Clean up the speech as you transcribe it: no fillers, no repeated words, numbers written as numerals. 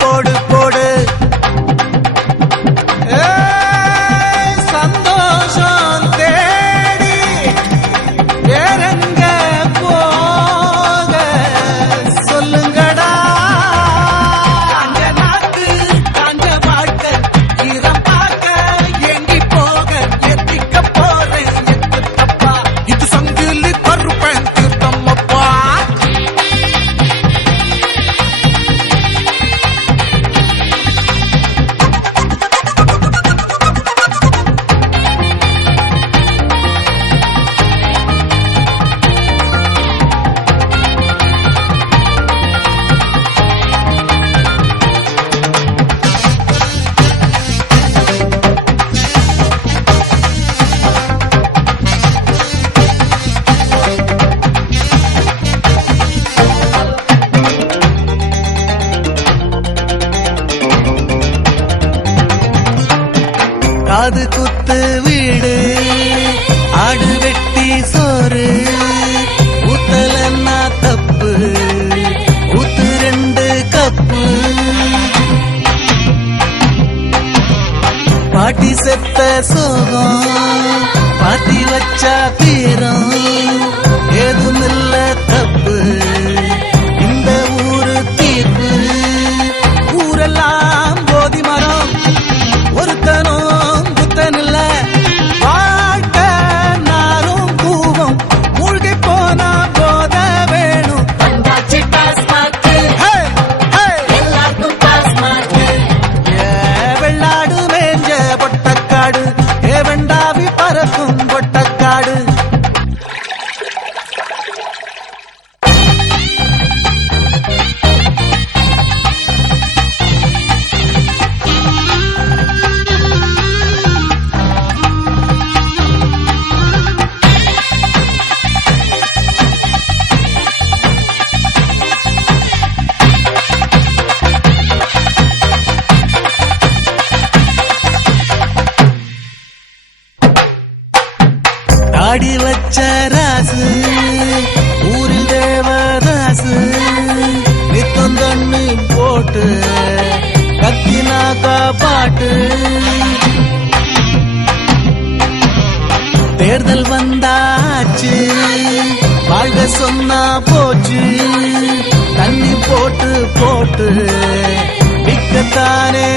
போடு போடு சந்தோஷம் தேடி வேறெங்க போக சொல்லுங்கடா. காஞ்ச நாக்கு காஞ்ச வாழ்க்கை ஈரம் பார்க்க எங்கி போக எத்திக்க போறேன் எத்துக்கப்பா. இது சங்கிலி கருப்பேன் தீர்த்தம்மப்பா. காது குத்து வீடு ஆடு வெட்டி சோறு ஊத்தலன்னா தப்பு ஊத்து 2 கப்பு. பாட்டி செத்த சோகம் பாத்தி வச்சா தீரம் ஏதுமில்ல தப்பு இந்த ஊரு தீர்ப்பு. ஊரெல்லாம் போதி மரம் ஒருத்தனும் புத்தனில்ல வாழ்க்கை நாரும் கூவம் மூழ்கி போனா போத வேணும். வெள்ளாடு மேஞ்ச பொட்டக்காடு வெண்டாவி பறக்கும் பொட்டக்காடு. ஆடி வச்ச ராசு ஊரில் தேவதாசு நித்தம் தண்ணி போட்டு கத்தினாக்கா பாட்டு. தேர்தல் வந்தாச்சு வாழ்க சொன்னா போச்சு தண்ணி போட்டு போட்டு விக்கத்தானே